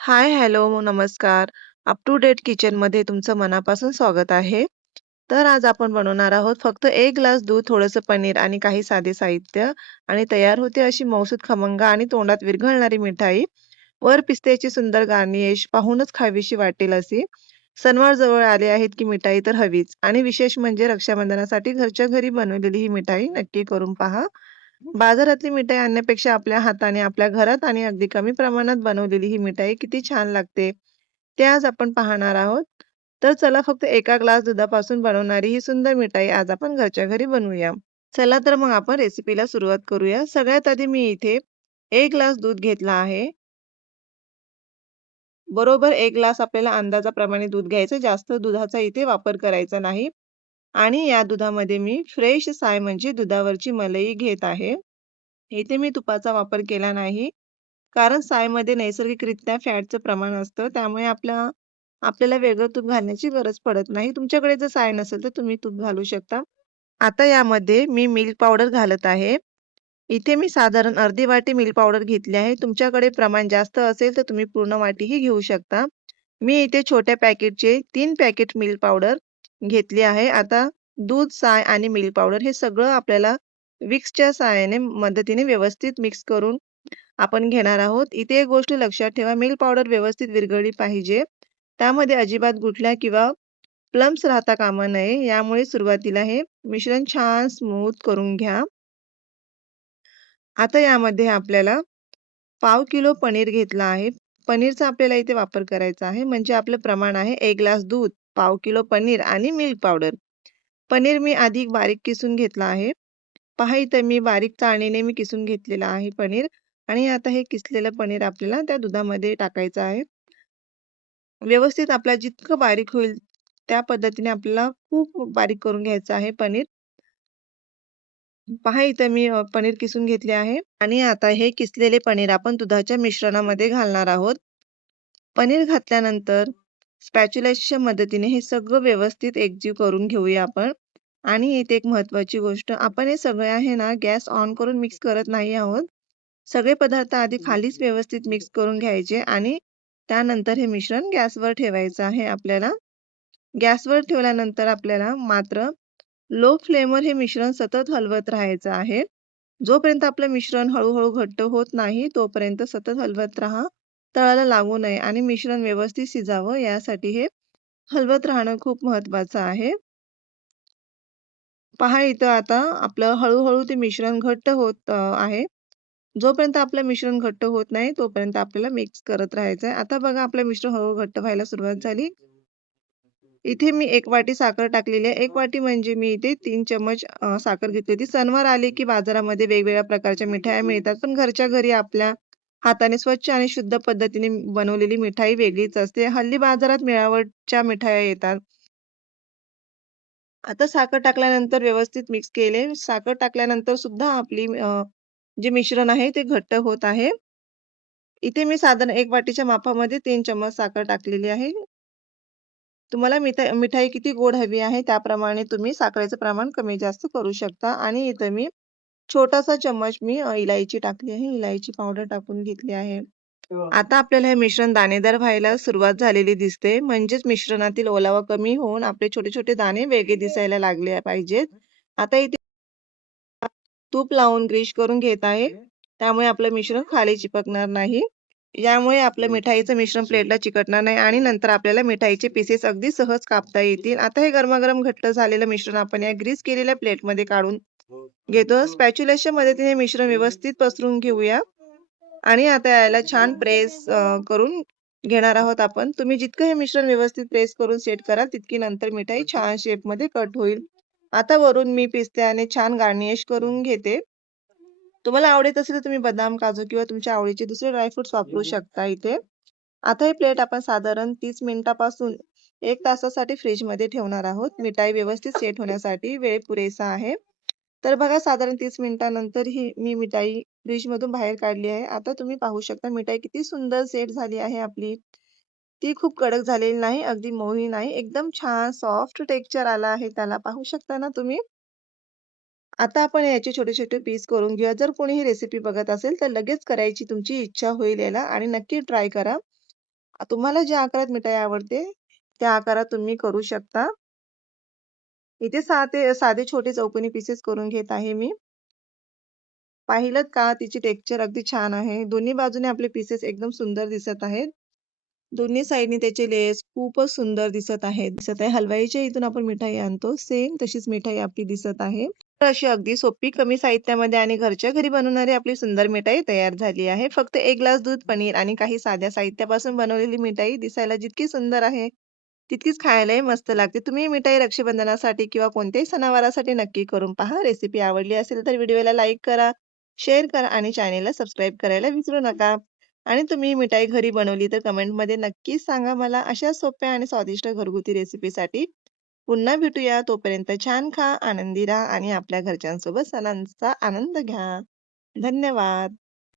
हाय, hello, नमस्कार. Up to date किचनमध्ये तुमचं मनापासून स्वागत आहे. तर आज आपण बनवणार आहोत फक्त 1 ग्लास दूध, थोडंसं पनीर आणि काही साधे साहित्य आणि तयार होते अशी मौसूद खमंग आणि तोंडात विरघळणारी मिठाई. वर पिस्त्याची सुंदर गार्निश पाहूनच खावीशी वाटेल अशी. सणवार जवळ आले आहेत की मिठाई तर हवीच आणि विशेष म्हणजे रक्षाबंधनासाठी घरच्या घरी बनवलेली ही मिठाई नक्की करून पहा. बाजारातली मिठाई आणण्यापेक्षा आपल्या हाताने आपल्या घरात आणि अगदी कमी प्रमाणात बनवलेली ही मिठाई किती छान लागते, ते आज आपण पाहणार आहोत. तर चला फक्त 1 ग्लास दुधापासून बनवणारी ही सुंदर मिठाई आज आपण घरच्या घरी बनवूया. चला तर मग आपण रेसिपीला सुरुवात करूया. सगळ्यात आधी मी इथे 1 ग्लास दूध घेतला आहे. बरोबर 1 ग्लास आपल्याला अंदाजाप्रमाणे दूध घ्यायचं. जास्त दुधाचा इथे वापर करायचा नाही. आणि या दुधामध्ये मी फ्रेश साय म्हणजे दुधावरची मलई घेत आहे. इथे मी तुपाचा वापर केला नाही. कारण सायमध्ये नैसर्गिकरित्या फॅटचं प्रमाण असतं. त्यामुळे आपल्याला वेगळं तूप घालण्याची गरज पडत नाही. तुमच्याकडे जर साय नसेल तर तुम्ही तूप घालू शकता. आता यामध्ये मी मिल्क पावडर घालत आहे. इथे मी साधारण अर्धी वाटी मिल्क पावडर घेतली आहे. तुमच्याकडे प्रमाण जास्त असेल तर तुम्ही पूर्ण वाटीही घेऊ शकता. मी इथे छोट्या पॅकेटचे 3 पॅकेट मिल्क पावडर घेतली आहे. आता दूध, साय आणि मिल्क पावडर हे सगळं आपल्याला विक्सच्या सहाय्याने मदतीने व्यवस्थित मिक्स करून आपण घेणार आहोत. इथे एक गोष्ट लक्षात ठेवा, मिल्क पावडर व्यवस्थित विरघळली पाहिजे. त्यामध्ये अजिबात गुठल्या किंवा प्लम्स राहता कामा नये. यामुळे सुरुवातीला हे मिश्रण छान स्मूथ करून घ्या. आता यामध्ये आपल्याला पाव किलो पनीर घेतला आहे. पनीरचा आपल्याला इथे वापर करायचा आहे. म्हणजे आपलं प्रमाण आहे 1 ग्लास दूध, पाव किलो पनीर आणि मिल्क पावडर. पनीर मी आधी बारीक किसून घेतला आहे. पहा इथं मी बारीक चाळणीने मी किसून घेतलेलं आहे पनीर आणि आता हे किसलेलं पनीर आपल्याला त्या दुधामध्ये टाकायचं आहे. व्यवस्थित आपला जितकं बारीक होईल त्या पद्धतीने आपल्याला खूप बारीक करून घ्यायचं आहे पनीर. पहा इथं मी पनीर किसून घेतले आहे आणि आता हे किसलेले पनीर आपण दुधाच्या मिश्रणामध्ये घालणार आहोत. पनीर घातल्यानंतर स्पॅच्युलाच्या मदतीने हे सगळं व्यवस्थित एकजीव करून घेऊया आपण. आणि इथे एक महत्त्वाची गोष्ट, आपण हे सगळे आहे ना गॅस ऑन करून मिक्स करत नाही आहोत. सगळे पदार्थ आधी खालीच व्यवस्थित मिक्स करून घ्यायचे आणि त्यानंतर हे मिश्रण गॅसवर ठेवायचं आहे आपल्याला. गॅसवर ठेवल्यानंतर आपल्याला मात्र लो फ्लेमवर हे मिश्रण सतत हलवत राहायचं आहे. जोपर्यंत आपलं मिश्रण हळू घट्ट होत नाही, तोपर्यंत सतत हलवत राहा. तळाला लागू नये आणि मिश्रण व्यवस्थित शिजावं यासाठी हे हलवत राहणं खूप महत्त्वाचं आहे. पहा इथं आता आपलं हळू ते मिश्रण घट्ट होत आहे. जोपर्यंत आपलं मिश्रण घट्ट होत नाही, तोपर्यंत आपल्याला मिक्स करत राहायचं आहे. आता बघा आपलं मिश्रण हळू घट्ट व्हायला सुरुवात झाली. इथे मी 1 वाटी साखर टाकलेली आहे. 1 वाटी म्हणजे मी इथे 3 चम्मच साखर घेतली होती. सणवार आले की बाजारामध्ये वेगवेगळ्या प्रकारच्या मिठाया मिळतात. पण घरच्या घरी आपल्या हाताने स्वच्छ आणि शुद्ध पद्धतीने बनवलेली मिठाई वेगळीच असते. हल्ली बाजारात मिळावटच्या मिठाया येतात. आता साखर टाकल्यानंतर व्यवस्थित मिक्स केले. साखर टाकल्यानंतर सुद्धा आपली जे मिश्रण आहे ते घट्ट होत आहे. इथे मी साधारण 1 वाटीच्या मापामध्ये 3 चम्मच साखर टाकलेली आहे. तुम्हाला मिठाई किती गोड हवी आहे त्याप्रमाणे तुम्ही साखरेचं प्रमाण कमी जास्त करू शकता आणि इथं मी छोटासा चम्मच मी इलायची टाकली आहे. इलायची पावडर टाकून घेतली आहे. आता आपल्याला हे मिश्रण दाणेदार व्हायला सुरुवात झालेली दिसते. म्हणजेच मिश्रणातील ओलावा कमी होऊन आपले छोटे-छोटे दाणे वेगळे दिसायला लागले पाहिजेत. आता इथे तूप लावून ग्रीस करून घेत आहे. त्यामुळे आपलं मिश्रण खाली चिपकणार नाही. यामुळे आपलं मिठाईचं मिश्रण प्लेटला चिकटणार नाही आणि नंतर आपल्याला मिठाईचे पीसेस अगदी सहज कापता येतील. आता हे गरमागरम घट्ट झालेलं मिश्रण आपण या ग्रीस केलेल्या प्लेटमध्ये काढून घेतो. स्पॅच्युलाच्या मदतीने मिश्रण व्यवस्थित पसरून घेऊया आणि आता याला छान प्रेस करून घेणार आहोत आपण. तुम्ही जितकं हे मिश्रण व्यवस्थित प्रेस करून सेट कराल, तितकी नंतर मिठाई छान शेपमध्ये कट होईल. आता वरून मी पिस्त्याने छान गार्निश करून घेते. तुम्हाला आवडत असेल तर तुम्ही बदाम, काजू किंवा तुमच्या आवडीचे दुसरे ड्रायफ्रुट्स वापरू शकता इथे. आता ही प्लेट आपण साधारण 30 मिनिटापासून 1 तासासाठी फ्रिजमध्ये ठेवणार आहोत. मिठाई व्यवस्थित सेट होण्यासाठी वेळ पुरेसा आहे. तर बघा साधारण 30 मिनिटानंतर ही मी मिठाई फ्रिजमधून बाहेर काढली आहे. आता तुम्ही पाहू शकता मिठाई किती सुंदर सेट झाली आहे आपली. ती खूप कडक झालेली नाही, अगदी मऊही नाही. एकदम छान सॉफ्ट टेक्स्चर आलं आहे त्याला. पाहू शकता ना तुम्ही? आता आपण याचे छोटे-छोटे पीस करून घेऊया. जर कोणी ही रेसिपी बघत असेल तर लगेच करायची तुमची इच्छा होईल याला आणि नक्की ट्राय करा. तुम्हाला ज्या आकारात मिठाई आवडते, त्या आकारात तुम्ही करू शकता. इथे साधे छोटे चौकोनी पीसेस करून घेत आहे मी. पाहिलत का तिची टेक्स्चर अगदी छान आहे. दोन्ही बाजूने आपले पीसेस एकदम सुंदर दिसत आहेत. दोन्ही साइडनी त्याचे लेयर्स खूपच सुंदर दिसत आहे. हलवाईच्या इथून आपण मिठाई आणतो, सेम तशीच मिठाई आपली दिसत आहे. तर अशी अगदी सोपी, कमी साहित्यामध्ये आणि घरच्या घरी बनवणारी आपली सुंदर मिठाई तयार झाली आहे. फक्त 1 ग्लास दूध, पनीर आणि काही साध्या साहित्यापासून बनवलेली मिठाई दिसायला जितकी सुंदर आहे, तितकीच खायलाही मस्त लागते. तुम्ही ही मिठाई रक्षाबंधनासाठी किंवा कोणत्याही सणावारासाठी नक्की करून पहा. रेसिपी आवडली असेल तर व्हिडिओला लाईक करा, शेअर करा आणि चॅनेलला सबस्क्राईब करायला विसरू नका. आणि तुम्ही ही मिठाई घरी बनवली तर कमेंटमध्ये नक्कीच सांगा मला. अशा सोप्या आणि स्वादिष्ट घरगुती रेसिपीसाठी पुन्हा भेटूया. तोपर्यंत छान खा, आनंदी राहा आणि आपल्या घरच्यांसोबत सणांचा आनंद घ्या. धन्यवाद.